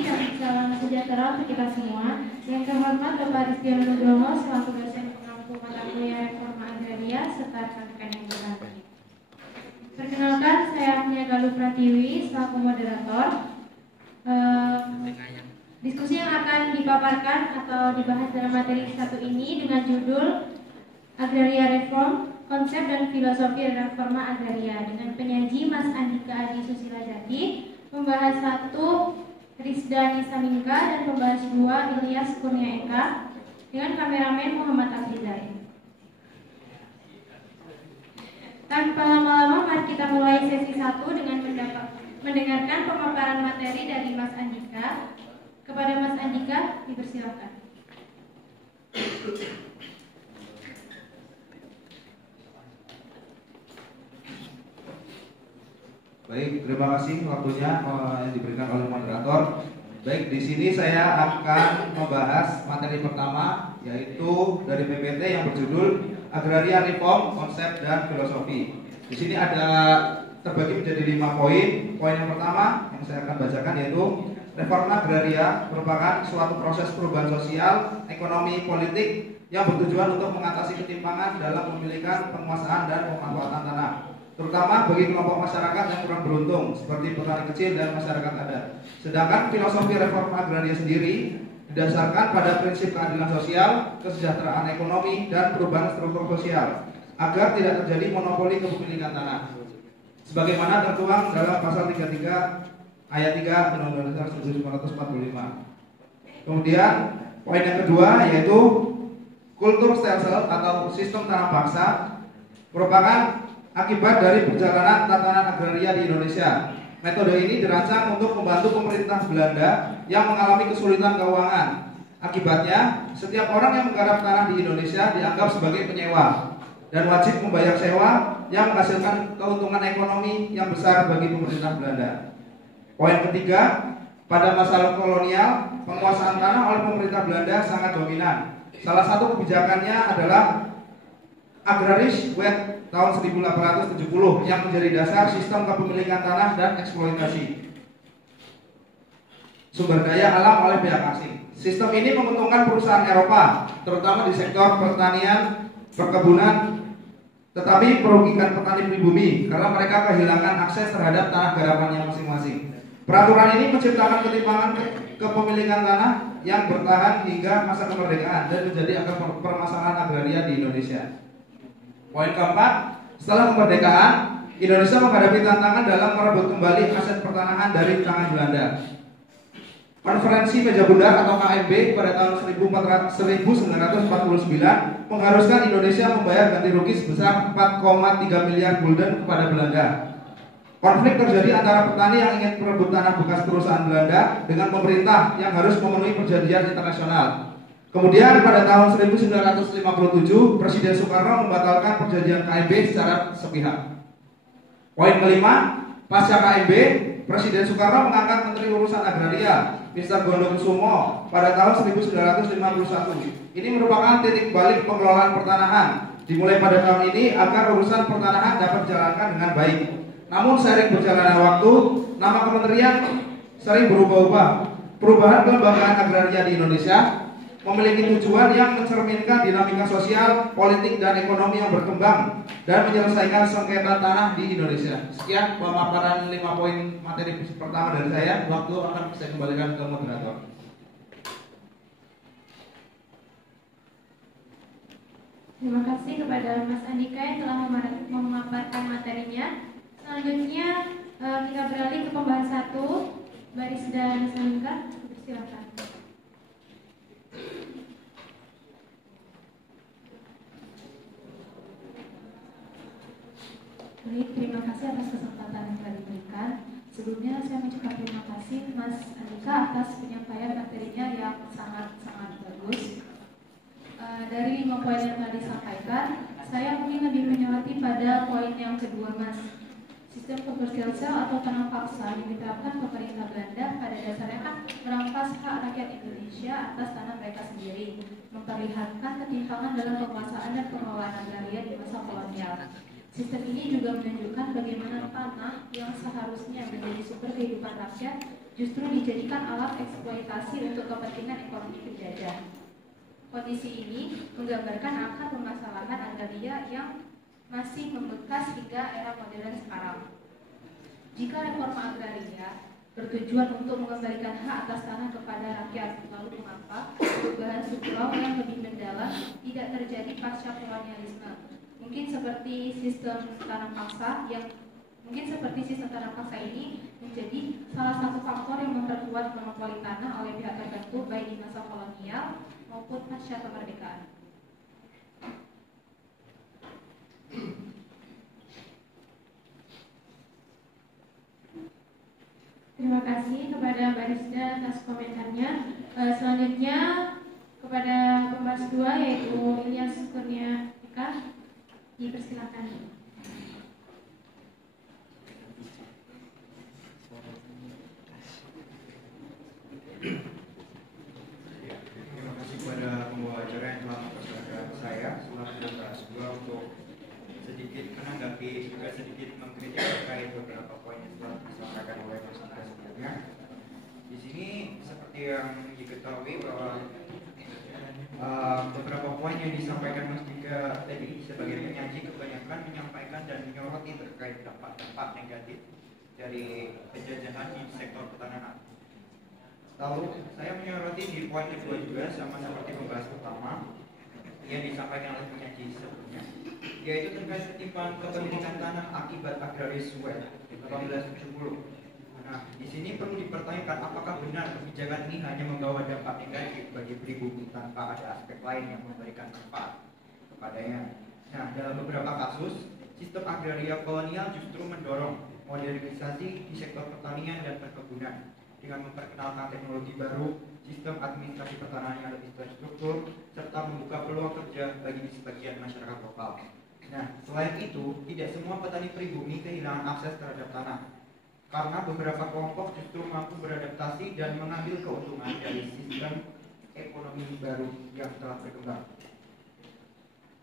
pagi dan salam sejahtera untuk kita semua. Yang terhormat Bapak Rizky Nugroho selaku dosen pengampu mata kuliah Reforma Agraria serta rekan-rekan yang berbahagia. Perkenalkan, saya Agnia Galuh Pratiwi selaku moderator. Diskusi yang akan dipaparkan atau dibahas dalam materi satu ini dengan judul Agraria Reform, Konsep dan Filosofi Reforma Agraria, dengan penyaji Mas Andika Adi Susila Jati, pembahas 1 Rizda Nisamingka, dan pembahas 2 Ilyas Kurnia Eka, dengan kameramen Muhammad Afrizai. Tanpa lama-lama, mari kita mulai sesi 1 dengan mendengarkan pemaparan materi dari Mas Andika. Kepada Mas Andika, dipersilakan. Baik, terima kasih waktunya yang diberikan oleh moderator. Baik, di sini saya akan membahas materi pertama, yaitu dari PPT yang berjudul Agraria Reform, Konsep dan Filosofi. Di sini ada terbagi menjadi 5 poin. Poin yang pertama yang saya akan bacakan yaitu reforma agraria merupakan suatu proses perubahan sosial, ekonomi, politik yang bertujuan untuk mengatasi ketimpangan dalam pemilikan, penguasaan dan pemanfaatan tanah, terutama bagi kelompok masyarakat yang kurang beruntung seperti petani kecil dan masyarakat adat. Sedangkan filosofi reforma agraria sendiri didasarkan pada prinsip keadilan sosial, kesejahteraan ekonomi, dan perubahan struktur sosial agar tidak terjadi monopoli kepemilikan tanah, sebagaimana tertuang dalam pasal 33 ayat 3 Undang-Undang Dasar 1945. Kemudian poin yang kedua yaitu kultur stelsel atau sistem tanah paksa merupakan akibat dari perjalanan tatanan agraria di Indonesia. Metode ini dirancang untuk membantu pemerintah Belanda yang mengalami kesulitan keuangan. Akibatnya, setiap orang yang menggarap tanah di Indonesia dianggap sebagai penyewa dan wajib membayar sewa yang menghasilkan keuntungan ekonomi yang besar bagi pemerintah Belanda. Poin ketiga, pada masa kolonial, penguasaan tanah oleh pemerintah Belanda sangat dominan. Salah satu kebijakannya adalah Agraris Wet tahun 1870 yang menjadi dasar sistem kepemilikan tanah dan eksploitasi sumber daya alam oleh pihak asing. Sistem ini menguntungkan perusahaan Eropa, terutama di sektor pertanian, perkebunan, tetapi merugikan petani pribumi karena mereka kehilangan akses terhadap tanah garapannya masing-masing. Peraturan ini menciptakan ketimpangan kepemilikan tanah yang bertahan hingga masa kemerdekaan dan menjadi akar permasalahan agraria di Indonesia. Poin keempat, setelah kemerdekaan, Indonesia menghadapi tantangan dalam merebut kembali aset pertanahan dari tangan Belanda. Konferensi Meja Bundar atau KMB pada tahun 1949 mengharuskan Indonesia membayar ganti rugi sebesar 4,3 miliar gulden kepada Belanda. Konflik terjadi antara petani yang ingin merebut tanah bekas perusahaan Belanda dengan pemerintah yang harus memenuhi perjanjian internasional. Kemudian pada tahun 1957, Presiden Soekarno membatalkan perjanjian KMB secara sepihak. Poin kelima, pasca KMB, Presiden Soekarno mengangkat Menteri Urusan Agraria, Mr. Gondokusumo, pada tahun 1951. Ini merupakan titik balik pengelolaan pertanahan, dimulai pada tahun ini agar urusan pertanahan dapat dijalankan dengan baik. Namun seiring berjalannya waktu, nama kementerian sering berubah-ubah. Perubahan kelembagaan agraria di Indonesia memiliki tujuan yang mencerminkan dinamika sosial, politik, dan ekonomi yang berkembang dan menyelesaikan sengketa tanah di Indonesia. Sekian pemaparan 5 poin materi pertama dari saya. Waktu akan saya kembalikan ke moderator. Terima kasih kepada Mas Andika yang telah memaparkan materinya. Selanjutnya kita beralih ke pembahas 1 Baris dan Nisamingka. Silakan. Baik, terima kasih atas kesempatan yang telah diberikan. Sebelumnya saya mengucapkan terima kasih Mas Andika atas penyampaian materinya yang sangat-sangat bagus. Dari 5 poin yang telah disampaikan, saya mungkin lebih menyoroti pada poin yang kedua, Mas. Sistem komersial atau tanah paksa yang diterapkan pemerintah Belanda pada dasarnya kan merampas hak rakyat Indonesia atas tanah mereka sendiri, memperlihatkan ketimpangan dalam penguasaan dan pengelolaan agraria di masa kolonial. Sistem ini juga menunjukkan bagaimana tanah yang seharusnya menjadi sumber kehidupan rakyat justru dijadikan alat eksploitasi untuk kepentingan ekonomi penjajah. Kondisi ini menggambarkan akar permasalahan agraria yang masih membekas hingga era modern sekarang. Jika reforma agraria bertujuan untuk mengembalikan hak atas tanah kepada rakyat, lalu mengapa perubahan struktural yang lebih mendalam tidak terjadi pasca kolonialisme? Mungkin seperti sistem tanah paksa ini menjadi salah satu faktor yang memperkuat monopoli tanah oleh pihak tertentu baik di masa kolonial maupun pasca kemerdekaan. Terima kasih kepada Mbak Rizda atas komentarnya. Selanjutnya kepada pembahas 2 yaitu Ilyas Kurnia Eka, dipersilakan. Terima kasih kepada pembawa acara yang telah mempersilahkan saya selaku pembahas 2 untuk sedikit menanggapi juga sedikit mengkritik terkait beberapa poin yang telah disampaikan oleh Mas Nika sebelumnya. Di sini seperti yang diketahui bahwa beberapa poin yang disampaikan Mas Nika tadi sebagai penyaji kebanyakan menyampaikan dan menyoroti terkait dampak-dampak negatif dari penjajahan di sektor pertanahan. Lalu saya menyoroti di poin kedua juga sama seperti pembahas pertama yang disampaikan oleh penyaji sebelumnya, yaitu terkait ketimpangan kepemilikan tanah akibat agraris Suez 1870. Nah, di sini perlu dipertanyakan apakah benar kebijakan ini hanya membawa dampak negatif bagi pribumi tanpa ada aspek lain yang memberikan manfaat kepadanya. Nah, dalam beberapa kasus, sistem agraria kolonial justru mendorong modernisasi di sektor pertanian dan perkebunan dengan memperkenalkan teknologi baru, sistem administrasi pertanahan yang lebih terstruktur, serta membuka peluang kerja bagi sebagian masyarakat lokal. Nah, selain itu, tidak semua petani pribumi kehilangan akses terhadap tanah, karena beberapa kelompok justru mampu beradaptasi dan mengambil keuntungan dari sistem ekonomi baru yang telah berkembang.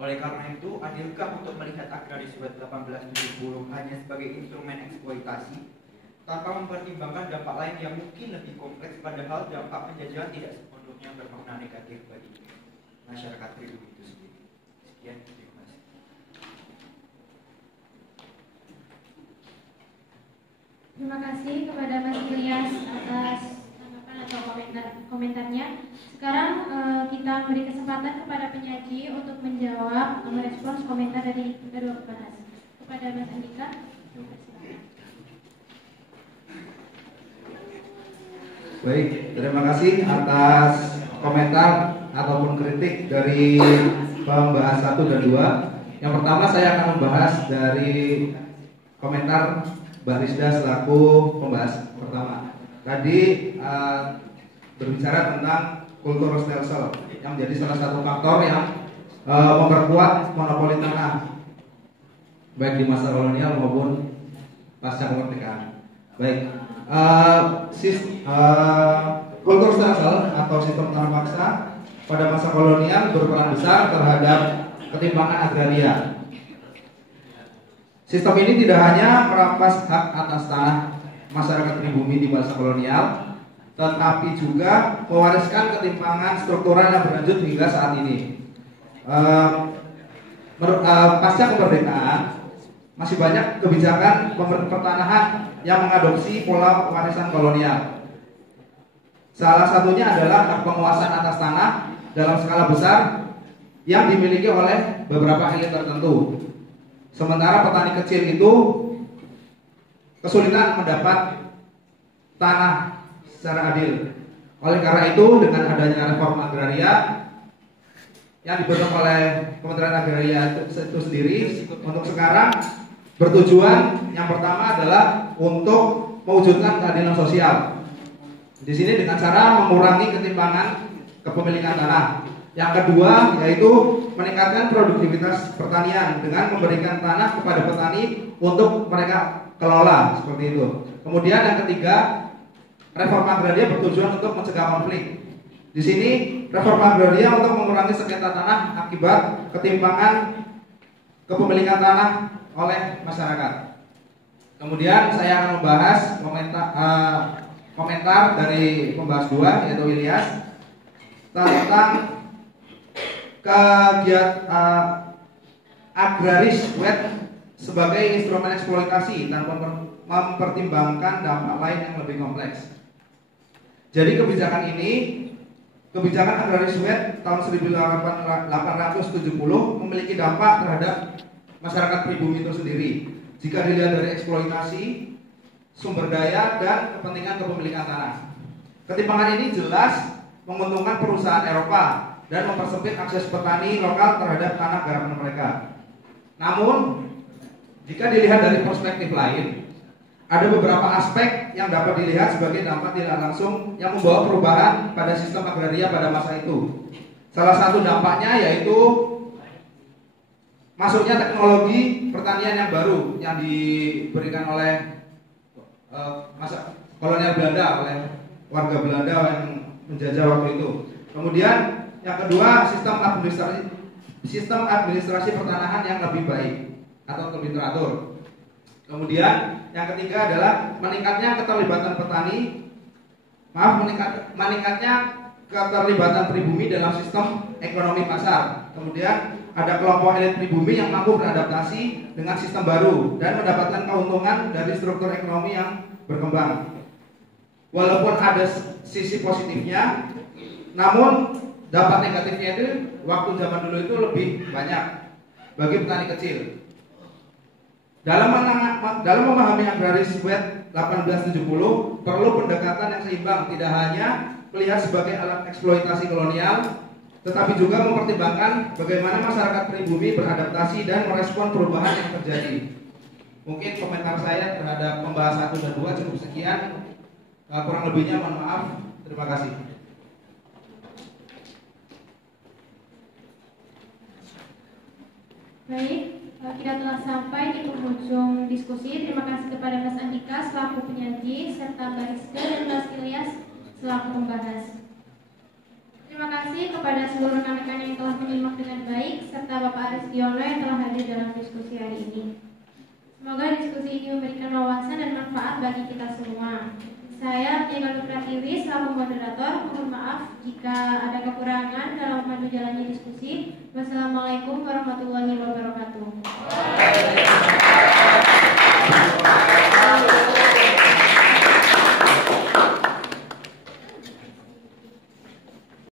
Oleh karena itu, adilkah untuk melihat agraris Suez 1870 hanya sebagai instrumen eksploitasi, tanpa mempertimbangkan dampak lain yang mungkin lebih kompleks, padahal dampak penjajahan tidak sepenuhnya bermakna negatif bagi masyarakat pribumi itu sendiri. Sekian, terima kasih. Terima kasih kepada Mas Ilyas atas tanggapan atau komentarnya. Sekarang kita beri kesempatan kepada penyaji untuk menjawab, merespons komentar dari kedua pembahas. Kepada Mas Andika. Baik, terima kasih atas komentar ataupun kritik dari pembahas 1 dan 2. Yang pertama saya akan membahas dari komentar Mbak Rizda selaku pembahas pertama. Tadi berbicara tentang kultur stelsel yang menjadi salah satu faktor yang memperkuat monopoli tanah baik di masa kolonial maupun pasca kemerdekaan. Baik, kultur stelsel atau sistem tanah paksa pada masa kolonial berperan besar terhadap ketimpangan agraria. Sistem ini tidak hanya merampas hak atas tanah masyarakat pribumi di masa kolonial, tetapi juga mewariskan ketimpangan struktural yang berlanjut hingga saat ini. Pasca kemerdekaan, masih banyak kebijakan pertanahan yang mengadopsi pola warisan kolonial. Salah satunya adalah hak penguasaan atas tanah dalam skala besar yang dimiliki oleh beberapa elit tertentu. Sementara petani kecil itu kesulitan mendapat tanah secara adil. Oleh karena itu, dengan adanya reforma agraria yang dibentuk oleh Kementerian Agraria itu sendiri, untuk sekarang bertujuan yang pertama adalah untuk mewujudkan keadilan sosial. Di sini dengan cara mengurangi ketimpangan kepemilikan tanah. Yang kedua yaitu meningkatkan produktivitas pertanian dengan memberikan tanah kepada petani untuk mereka kelola, seperti itu. Kemudian yang ketiga, reforma agraria bertujuan untuk mencegah konflik. Di sini reforma agraria untuk mengurangi sengketa tanah akibat ketimpangan kepemilikan tanah oleh masyarakat. Kemudian saya akan membahas komentar dari pembahas 2 yaitu Ilyas tentang kegiatan agraris wet sebagai instrumen eksploitasi tanpa mempertimbangkan dampak lain yang lebih kompleks. Jadi kebijakan agraris wet tahun 1870 memiliki dampak terhadap masyarakat pribumi itu sendiri. Jika dilihat dari eksploitasi, sumber daya, dan kepentingan kepemilikan tanah. Ketimpangan ini jelas menguntungkan perusahaan Eropa dan mempersempit akses petani lokal terhadap tanah garapan mereka. Namun, jika dilihat dari perspektif lain, ada beberapa aspek yang dapat dilihat sebagai dampak tidak langsung yang membawa perubahan pada sistem agraria pada masa itu. Salah satu dampaknya yaitu masuknya teknologi pertanian yang baru yang diberikan oleh masa kolonial Belanda, oleh warga Belanda yang menjajah waktu itu. Kemudian yang kedua, sistem administrasi pertanahan yang lebih baik atau lebih teratur. Kemudian yang ketiga adalah meningkatnya keterlibatan pribumi dalam sistem ekonomi pasar. Kemudian ada kelompok elit pribumi yang mampu beradaptasi dengan sistem baru dan mendapatkan keuntungan dari struktur ekonomi yang berkembang. Walaupun ada sisi positifnya, namun dampak negatifnya itu waktu zaman dulu itu lebih banyak bagi petani kecil. Dalam memahami agraris wet 1870 perlu pendekatan yang seimbang, tidak hanya melihat sebagai alat eksploitasi kolonial, tetapi juga mempertimbangkan bagaimana masyarakat pribumi beradaptasi dan merespon perubahan yang terjadi. Mungkin komentar saya terhadap pembahasan 1 dan 2 cukup sekian. Kurang lebihnya mohon maaf. Terima kasih. Baik, kita telah sampai di penghujung diskusi. Terima kasih kepada Mas Andika selaku penyaji, serta Mbak Rizka dan Mas Ilyas selaku pembahas. Terima kasih kepada seluruh rekan-rekan yang telah menyimak dengan baik, serta Bapak Aristiono yang telah hadir dalam diskusi hari ini. Semoga diskusi ini memberikan wawasan dan manfaat bagi kita semua. Saya Tiana Pratiwi selaku moderator. Mohon maaf jika ada kekurangan dalam memandu jalannya diskusi. Wassalamualaikum warahmatullahi wabarakatuh.